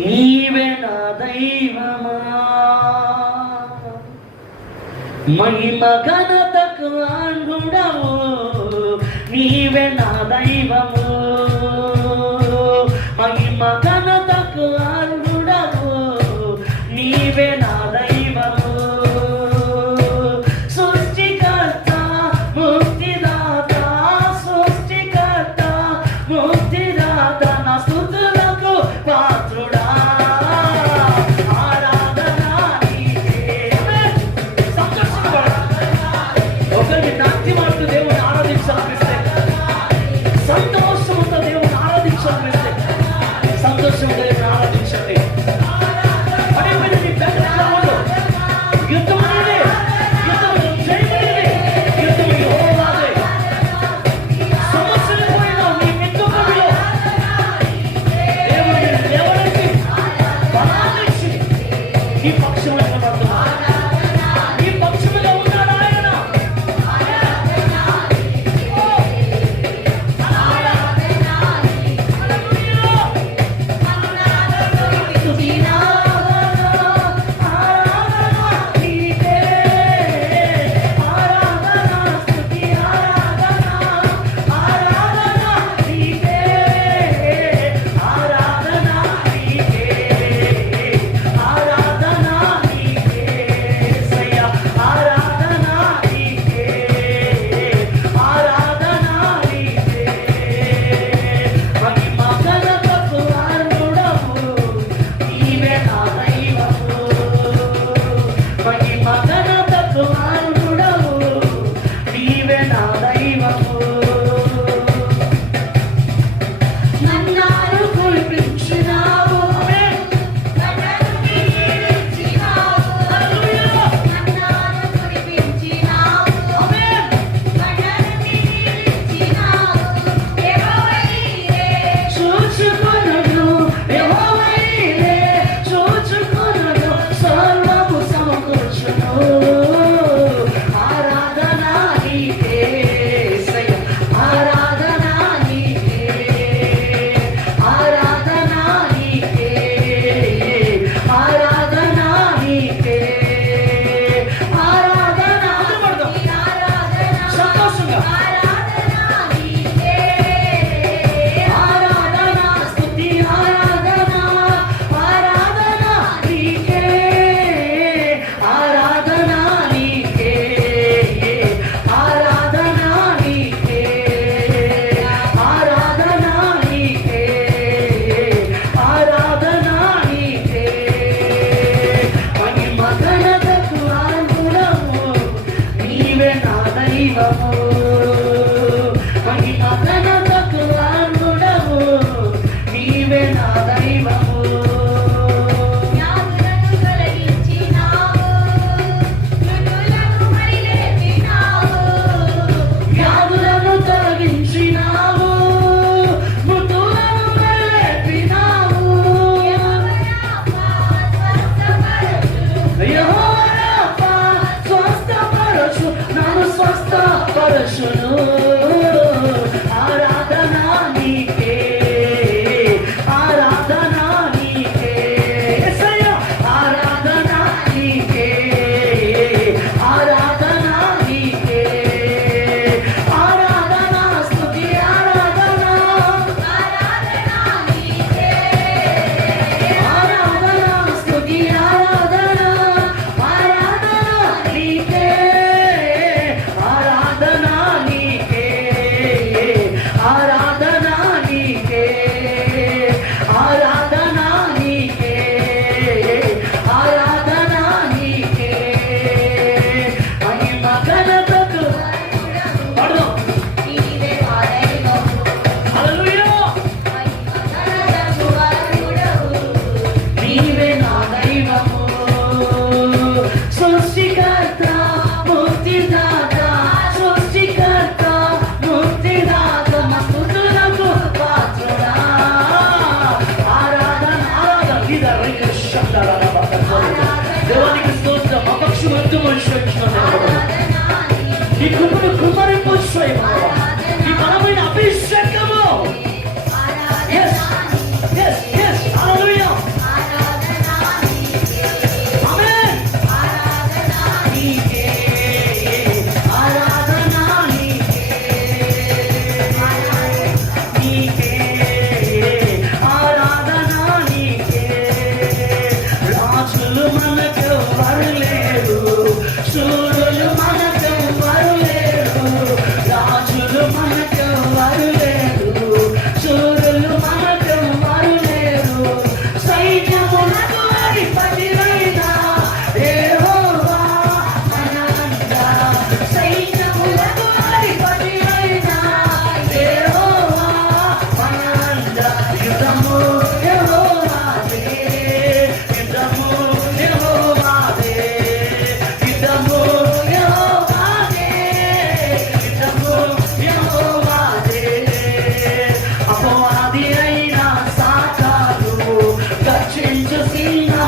నీవే నా దైవమా, మహిమ ఘనతకు అర్హుడవు, నీవే నా దైవము, మహిమ ఘనతకు అర్హుడవు, నీవే నా దైవము. సృష్టికర్త ముక్తిదాత, సృష్టికర్త ముక్తిదాత, నా స్తుతులకు పాత్రుడా, ఆరాధన నీకే. సంతోషపడ ఒకరిని నాట్యం ఆడుతూ దేవుని ఆరాధించాలనిపిస్తే సంతోష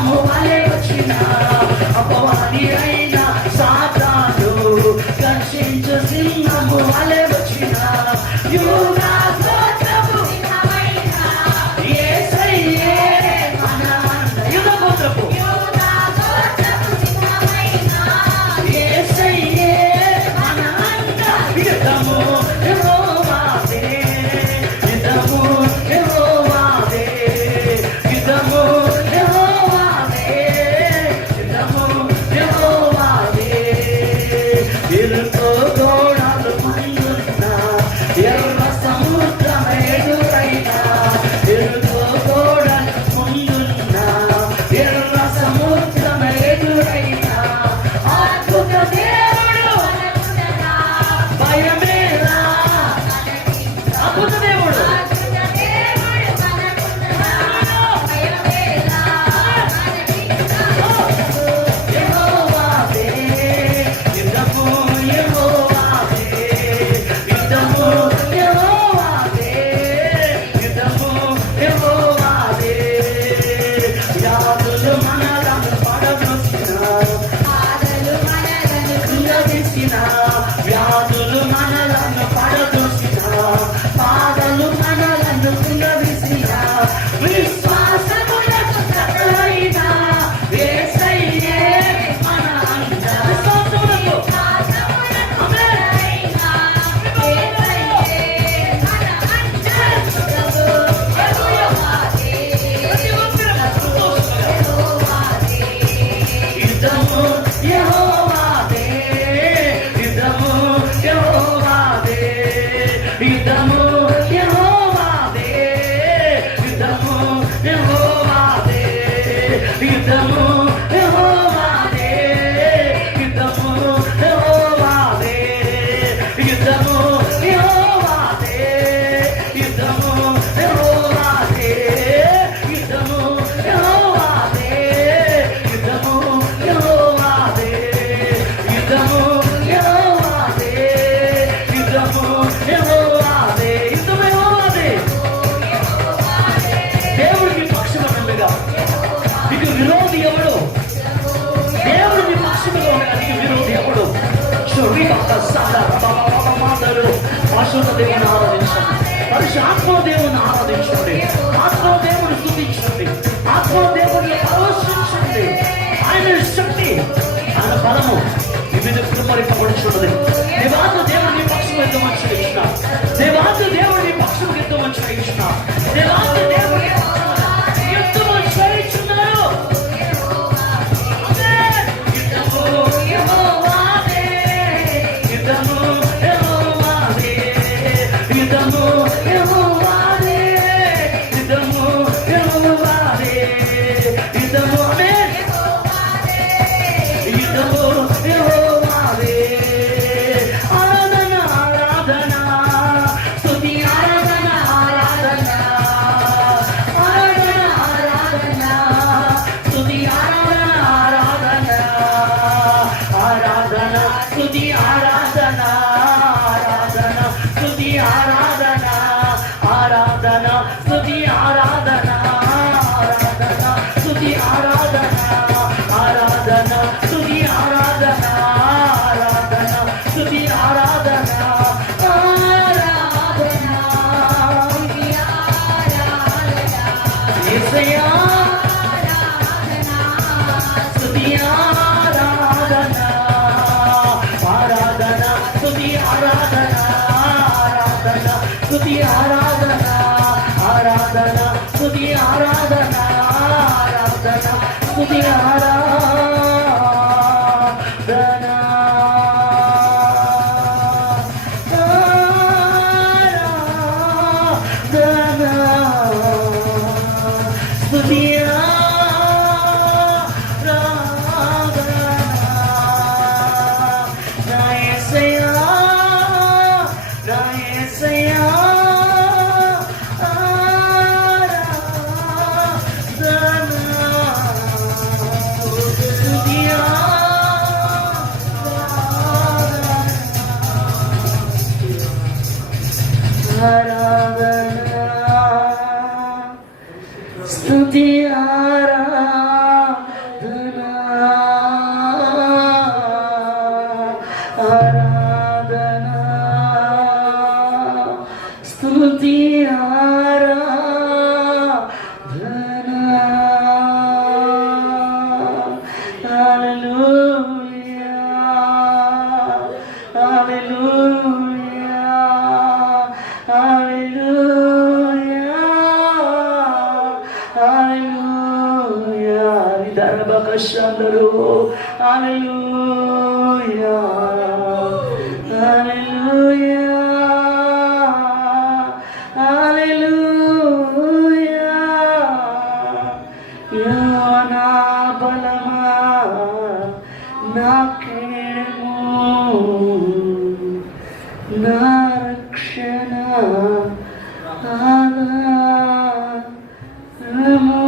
సింహము వలె వచ్చిన అపవాది అయిన సాతాను దర్శించు సింహము వలె వచ్చిన యూదా గోత్రపు సింహమైన యేసయ్యే మన అండ. యూదా గోత్రపు సింహమైన యేసయ్యే మన అండ. యుద్ధము యెహోవాదే, యుద్ధము యెహోవాదే, యుద్ధము యెహోవాదే, యుద్ధము యెహోవాదే. ఎరుకో గోడలు ముందున్న ఎర్ర సముద్రం ఎదురైన, ఎరుకో గోడలు ముందున్న ఎర్ర సముద్రం ఎదురైన అద్భుత దేవుడు భయమేలా. అద్భుత దేవుడు యెహోవాదే, యుద్ధము యెహోవాదే, యుద్ధము యెహోవాదే, యుద్ధము యెహోవాదే. వ్యాధులు మనలను పడగొట్టిన, కుంగదీసిన, వ్యాధులు మనలను పడగొట్టిన, బాధలు మనలను కుంగదీసిన, విశ్వాసములకు కర్తయైన యేసయ్యే మన అండ. విశ్వాసములకు ఆమేన్. యుద్ధము యెహోవాదే, యుద్ధము యెహోవాదే, యుద్ధము యెహోవాదే, యుద్ధము యెహోవాదే, యుద్ధము యెహోవాదే, యుద్ధము యెహోవాదే, యుద్ధము యెహోవాదే, యుద్ధము యెహోవాదే, యుద్ధము యెహోవాదే, యుద్ధము యెహోవాదే, యుద్ధము యెహోవాదే, యుద్ధము యెహోవాదే, యుద్ధము యెహోవాదే. దేవుడు మీ పక్షముగా ఉండగా మీకు విరోధి ఎవడు? దేవుడు మీ పక్షముగా ఉండగా నీకు విరోధి ఎవడు? పరిశుద్ధ దేవుని ఆరాధించండి, పరిశుద్ధ దేవుని ఆరాధించండి, ఆత్మ దేవుని స్తుతించండి, ఆత్మ దేవుని పరవశించండి. ఆయన శక్తి, ఆయన బలము మీ మీద కుమరింపబడుచున్నది. దేవాత్మ దేవుడు మీ పక్షం ఎంతో మంచిగా ఇచ్చిన, దేవాత్మ దేవుడు మీ పక్షం ఎంతో మంచిగా ఇచ్చిన, దేవాత్మ దేవుడు ఎంతో మంచిగా ఇచ్చున్నారు. ఆమేన్. యుద్ధము యెహోవాదే, యుద్ధము యెహోవాదే, యుద్ధము యెహోవాదే, యుద్ధము యెహోవాదే, యుద్ధము ఆమేన్. యుద్ధము యెహోవాదే. ఆరాధన ఆరాధన, స్తుతి ఆరాధన ఆరాధన, ఆరాధన ఆరాధన, స్తుతి ఆరాధన ఆరాధన, ఆరాధన స్తుతి ఆరాధన, ఆరాధన స్తుతి ఆరాధన, ఆరాధన స్తుతి ఆరాధన, ఆరాధన స్తుతి ఆరాధన, ఆరాధన స్తుతి ఆరాధన, ఆరాధన స్తుతి ఆరాధన, ఆరాధన యేసయ్యా, స్తుతి ఆరాధన, ఆరాధన స్తుతి ఆరాధన, ఆరాధన స్తుతి ఆరాధన, ఆరాధన స్తుతి ఆరాధన, ఆరాధన స్తుతి ఆరాధన, స్తుతి స్తుతి విదర్భకశందరు హల్లెలూయా హల్లెలూయా హల్లెలూయా యెహోవా నా బలమా నా కేడము నా రక్షణ ఆధారము.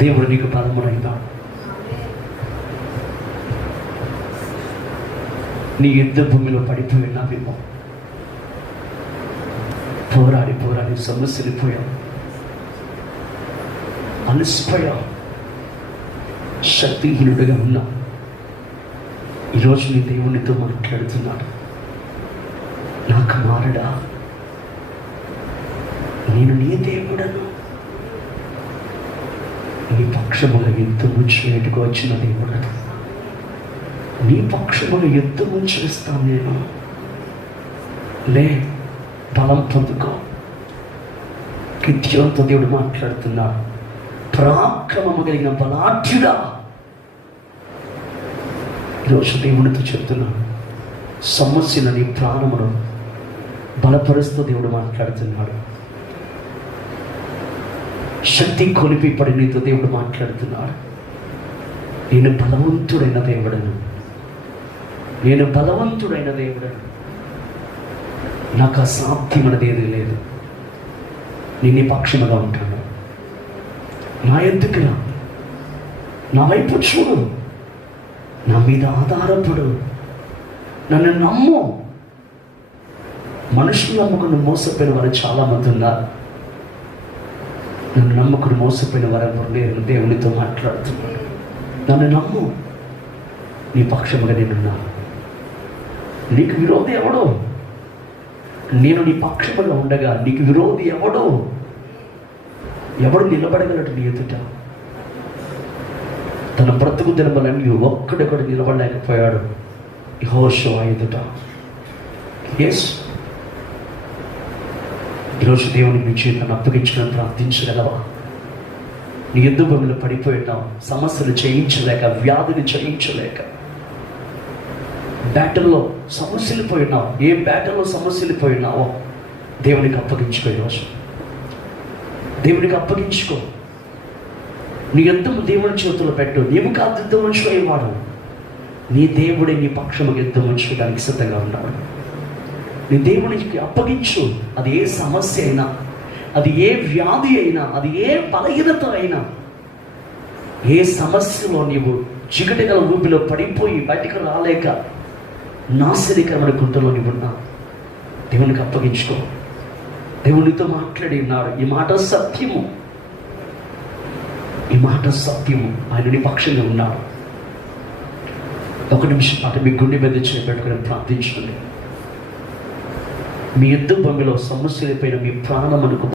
దేవుడు నీకు బలమునైనాడు. నీ యుద్ధ భూమిలో పడిపోయినావేమో, పోరాడి పోరాడి సమస్యలిపోయావు, అలసిపోయావు, శక్తిహీనుడిగా ఉన్నా. ఈరోజు నీ దేవునితో మాట్లాడుతున్నాడు. నా కుమారుడా, నేను నీ దేవుడను, నీ పక్షముగా యుద్ధము చేయటకు వచ్చిన దేవుడను, నీ పక్షముగా యుద్ధము చేస్తాను నేను. లే, బలం పొందుకో. గిద్యోనుతో దేవుడు మాట్లాడుతున్నాడు. పరాక్రమము కలిగిన బలాఢ్యుడా. ఈరోజు దేవునితో చెప్తున్నాను, సమస్యను నీ ప్రాణమును బలపరుస్తూ దేవుడు మాట్లాడుతున్నాడు. శక్తి కొనిపిపడి నీతో దేవుడు మాట్లాడుతున్నాడు. నేను బలవంతుడైన దేవుడను, నేను బలవంతుడైన దేవుడను, నాకు అసాధ్యమైనది ఏదీ లేదు. నేను నీ పక్షముగా ఉంటాను. నా ఎద్దుకు రా, నా వైపు చూడు, నా మీద ఆధారపడు, నన్ను నమ్ము. మనుషులు నమ్ముకుని మోసపోయిన వారు చాలామంది ఉన్నారు. నన్ను నమ్ముకుని మోసపోయిన వారు ఎవరు లేరు. దేవునితో మాట్లాడుతున్నాను. నన్ను నమ్ము, నీ పక్షముగా నేనున్నా. నీకు విరోధి ఎవడో? నేను నీ పక్షముగా ఉండగా నీకు విరోధి ఎవడో? ఎవడు నిలబడగలడు నీ ఎదుట? తన బ్రతుకు దినములన్నీ ఒక్కడొక్కడు నిలబడలేకపోయాడు యెహోషువ ఎదుట. ఎస్, ఈరోజు దేవుని మీ చేతను అప్పగించుకొని ప్రార్థించగలవా? నీ యుద్ధ భూమిలో పడిపోయినావు, సమస్యలు చేయించలేక, వ్యాధిని చేయించలేక, బ్యాటల్లో సమస్యలు పోయినావు. ఏ బ్యాటల్లో సమస్యలు పోయినావో దేవునికి అప్పగించుకో. ఈరోజు దేవునికి అప్పగించుకో. నీ యుద్ధము దేవుని చేతుల్లో పెట్టు. నీవు కాదు యుద్ధం ఉంచుకోవాడు, నీ దేవుడే నీ పక్షము యుద్ధం ఉంచుకోవడానికి సిద్ధంగా ఉన్నాడు. నీ దేవునికి అప్పగించు. అది ఏ సమస్య అయినా, అది ఏ వ్యాధి అయినా, అది ఏ బలహీనత అయినా, ఏ సమస్యలో నీవు చికటిగల ఊపిలో పడిపోయి బయటకు రాలేక నాశనికరమైన గుంటలో నీవున్నా, దేవునికి అప్పగించుకో. దేవునితో మాట్లాడి ఉన్నాడు. ఈ మాట సత్యము, ఈ మాట సత్యము. ఆయన నీ పక్షంగా ఉన్నాడు. ఒక నిమిషం పాటు మీ గుండె మీద చేపెట్టుకుని ప్రార్థించండి. మీ యుద్ధ భూమిలో సమస్యలపైన మీ ప్రాణమునకు